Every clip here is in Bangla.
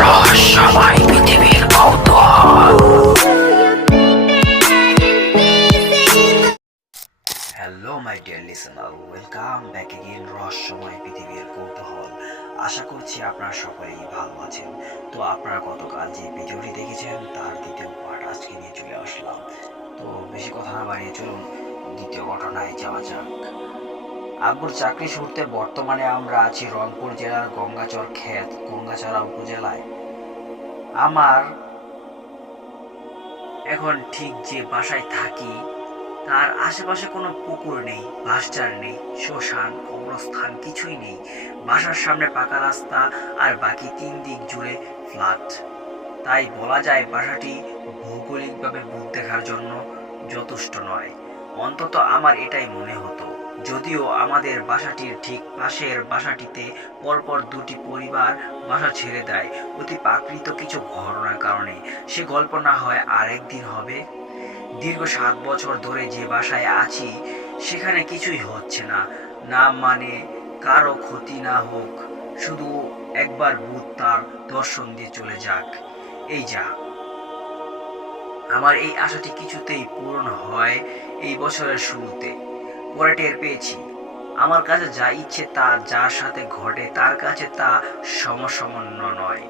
রহস্যময় পৃথিবীর কৌতূহল। Hello my dear listener, welcome back again রহস্যময় পৃথিবীর কৌতূহল। আশা করছি আপনারা সকলেই ভালো আছেন। তো আপনারা গতকাল যে ভিডিওটি দেখেছেন তার দ্বিতীয় পার্ট আজকে নিয়ে চলে আসলাম। তো বেশি কথা না বাড়িয়ে চলুন দ্বিতীয় ঘটনায় যাওয়া যাক। আকবর চাকরি সূত্রে বর্তমানে আমরা আছি রংপুর জেলার গঙ্গাচড়া উপজেলায়। আমার এখন ঠিক যে বাসায় থাকি তার আশেপাশে কোনো পুকুর নেই, বাসচার নেই, শ্মশান, কবরস্থান কিছুই নেই। বাসার সামনে পাকা রাস্তা আর বাকি 3 দিক জুড়ে ফ্ল্যাট। তাই বলা যায় বাসাটি ভৌগোলিকভাবে ভূত দেখার জন্য যথেষ্ট নয়, অন্তত আমার এটাই মনে হতো। যদিও আমাদের বাসাটির ঠিক পাশের বাসাটিতে পরপর 2টি পরিবার বাসা ছেড়ে দেয় অতি প্রাকৃত কিছু ঘটনার কারণে। সে গল্প না হয় আরেকদিন হবে। দীর্ঘ 7 বছর ধরে যে বাসায় আছি সেখানে কিছুই হচ্ছে না, না মানে কারো ক্ষতি না হোক, শুধু একবার ভূত তার দর্শন দিয়ে চলে যাক, এই যা। আমার এই আশাটি কিছুতেই পূরণ হয় এই বছরের শুরুতে। পরে টের পেয়েছি আমার কাছে যা ইচ্ছে তা যার সাথে ঘটে তার কাছে তা সমসামান্য নয়।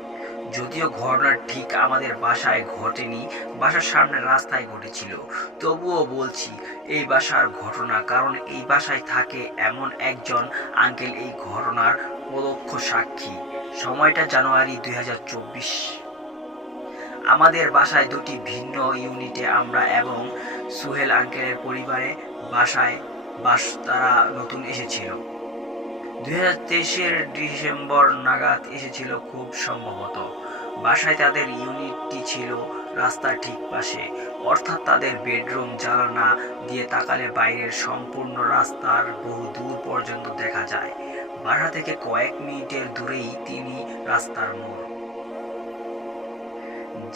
যদিও ঘটনা ঠিক আমাদের বাসায় ঘটেনি, বাসার সামনে রাস্তায় ঘটেছিল, তবুও বলছি এই বাসার ঘটনা, কারণ এই বাসায় থাকে এমন একজন আঙ্কেল এই ঘটনার প্রত্যক্ষ সাক্ষী। সময়টা জানুয়ারি 2024। আমাদের বাসায় 2টি ভিন্ন ইউনিটে আমরা এবং সুহেল আঙ্কেলের পরিবারে তারা নতুন এসেছিল। 2023-এর ডিসেম্বর নাগাদ এসেছিল খুব সম্ভবত। বাসায় তাদের ইউনিটটি ছিল রাস্তার ঠিক পাশে, অর্থাৎ তাদের বেডরুম জানালা দিয়ে তাকালে বাইরের সম্পূর্ণ রাস্তার বহু দূর পর্যন্ত দেখা যায়। বাসা থেকে কয়েক মিনিটের দূরেই তিনি রাস্তার মোড়,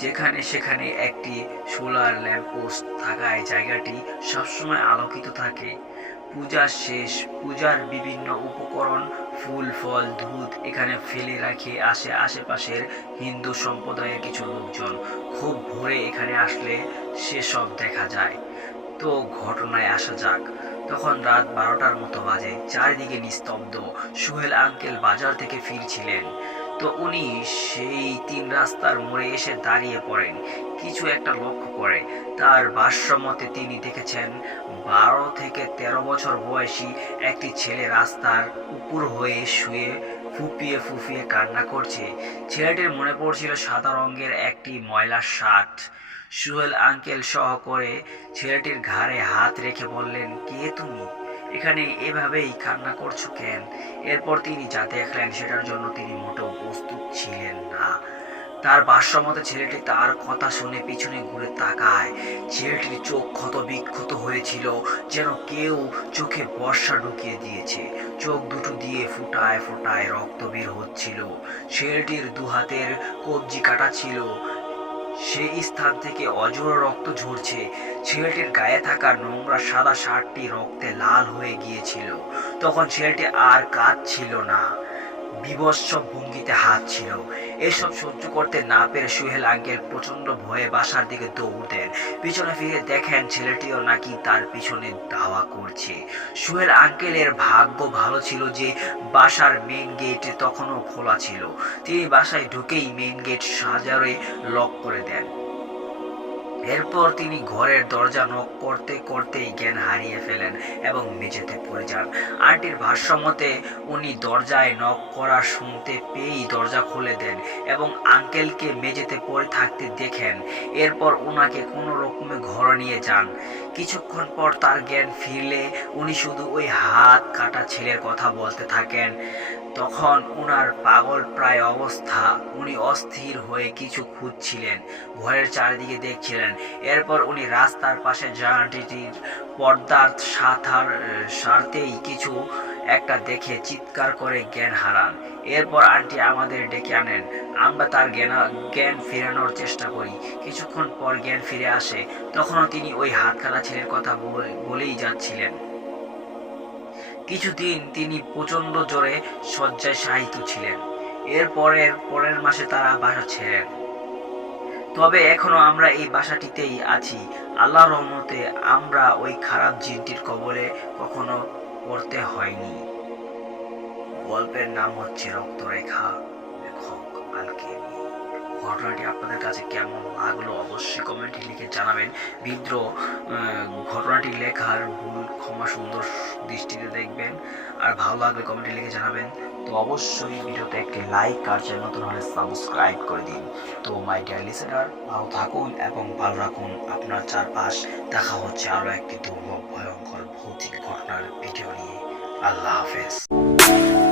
যেখানে সেখানে একটি সোলার ল্যাম্পপোস্ট থাকায় জায়গাটি সবসময় আলোকিত থাকে। পূজা শেষ, পূজার বিভিন্ন উপকরণ, ফুল ফল দুধ এখানে ফেলে রাখে আশেপাশের হিন্দু সম্প্রদায়ের কিছু লোকজন। খুব ভোরে এখানে আসলে সেসব দেখা যায়। তো ঘটনায় আসা যাক। তখন রাত 12টার মতো বাজে, চারিদিকে নিস্তব্ধ। সুহেল আঙ্কেল বাজার থেকে ফিরছিলেন। তো উনি সেই 3 রাস্তার মোড়ে এসে দাঁড়িয়ে পড়েন, কিছু একটা লক্ষ্য করে। তার ভাষ্যমতে তিনি দেখেছেন 12 থেকে 13 বছর বয়সী একটি ছেলে রাস্তার উপর হয়ে শুয়ে ফুপিয়ে ফুপিয়ে কান্না করছে। ছেলেটির মনে পড়ছিল সাদা রঙের একটি ময়লা শার্ট। সুহেল আঙ্কেল সহ করে ছেলেটির ঘাড়ে হাত রেখে বললেন, কে তুমি? এখানে এভাবেই কান্না করছো কেন? এরপর তিনি যা দেখলেন সেটার জন্য তিনি মোটেও প্রস্তুত ছিলেন না। তার ভাষ্যমতে ছেলেটি তার কথা শুনে পিছনে ঘুরে তাকায়। ছেলেটির চোখ ক্ষত বিক্ষত হয়েছিল, যেন কেউ চোখে বর্ষা ঢুকিয়ে দিয়েছে। চোখ দুটো দিয়ে ফুটায় ফুটায় রক্ত বের হচ্ছিল। ছেলেটির 2 হাতের কবজি কাটা ছিল, সেই স্থান থেকে অজর রক্ত ঝরছে। ছেলেটির গায়ে থাকা নোংরা সাদা শার্টটি রক্তে লাল হয়ে গিয়েছিল। তখন ছেলেটি আর কাঁদছিল না, বিভৎস ভঙ্গিতে হাত ছিল। এসব সহ্য করতে না পেরে সুহেল আঙ্কেল প্রচন্ড ভয়ে বাসার দিকে দৌড় দেন। পিছনে ফিরে দেখেন ছেলেটিও নাকি তার পিছনে ধাওয়া করছে। সুহেল আঙ্কেলের ভাগ্য ভালো ছিল যে বাসার মেইন গেট তখনও খোলা ছিল। তিনি বাসায় ঢুকেই মেইন গেট সাজারে লক করে দেন। এরপর তিনি ঘরের দরজা নক করতে করতেই জ্ঞান হারিয়ে ফেলেন এবং মেঝেতে পড়ে যান। আন্টির ভাষ্যমতে উনি দরজায় নক করা শুনতে পেয়েই দরজা খুলে দেন এবং আঙ্কেলকে মেঝেতে পড়ে থাকতে দেখেন। এরপর উনাকে কোনো রকমে ঘরে নিয়ে যান। কিছুক্ষণ পর তার জ্ঞান ফিরলে উনি শুধু ওই হাত কাটা ছেলের কথা বলতে থাকেন। তখন উনার পাগল প্রায় অবস্থা, উনি অস্থির হয়ে কিছু খুঁজছিলেন, ঘরের চারিদিকে দেখছিলেন। এরপর উনি রাস্তার পাশে জানালাটির পর্দার সারতেই কিছু একটা দেখে চিৎকার করে জ্ঞান হারান। এরপর আন্টি আমাদের ডেকে আনেন, আমরা তার জ্ঞান ফেরানোর চেষ্টা করি। কিছুক্ষণ পর জ্ঞান ফিরে আসে, তখনও তিনি ওই হাত কাটা ছেলের কথা বলেই যাচ্ছিলেন। কিছুদিন তিনি প্রচণ্ড জ্বরে শয্যায় শায়িত ছিলেন। এর পরের মাসে তারা বাসা ছেড়েন। তবে এখনো আমরা এই বাসাটিতেই আছি। আল্লাহর রহমতে আমরা ওই খারাপ জিনটির কবলে কখনো পড়তে হয়নি। গল্পের নাম হচ্ছে রক্তরেখা, লেখক আল-কেমি। ঘটনাটি আপনাদের কাছে কেমন লাগলো অবশ্যই কমেন্টে লিখে জানাবেন। বিদ্রোহ ঘটনাটি লেখার ভুল ক্ষমা সুন্দর দৃষ্টিতে দেখবেন। আর ভালো লাগলে কমেন্টে লিখে জানাবেন। তো অবশ্যই ভিডিওতে একটি লাইক আর চ্যানেল নতুন হলে সাবস্ক্রাইব করে দিন। তো মাই ডিয়ার লিসেনার, ভালো থাকুন এবং ভালো রাখুন আপনার চারপাশ। দেখা হচ্ছে আরো একটি দুর্লভ ভয়ঙ্কর ভৌতিক ঘটনার ভিডিও নিয়ে। আল্লাহ হাফেজ।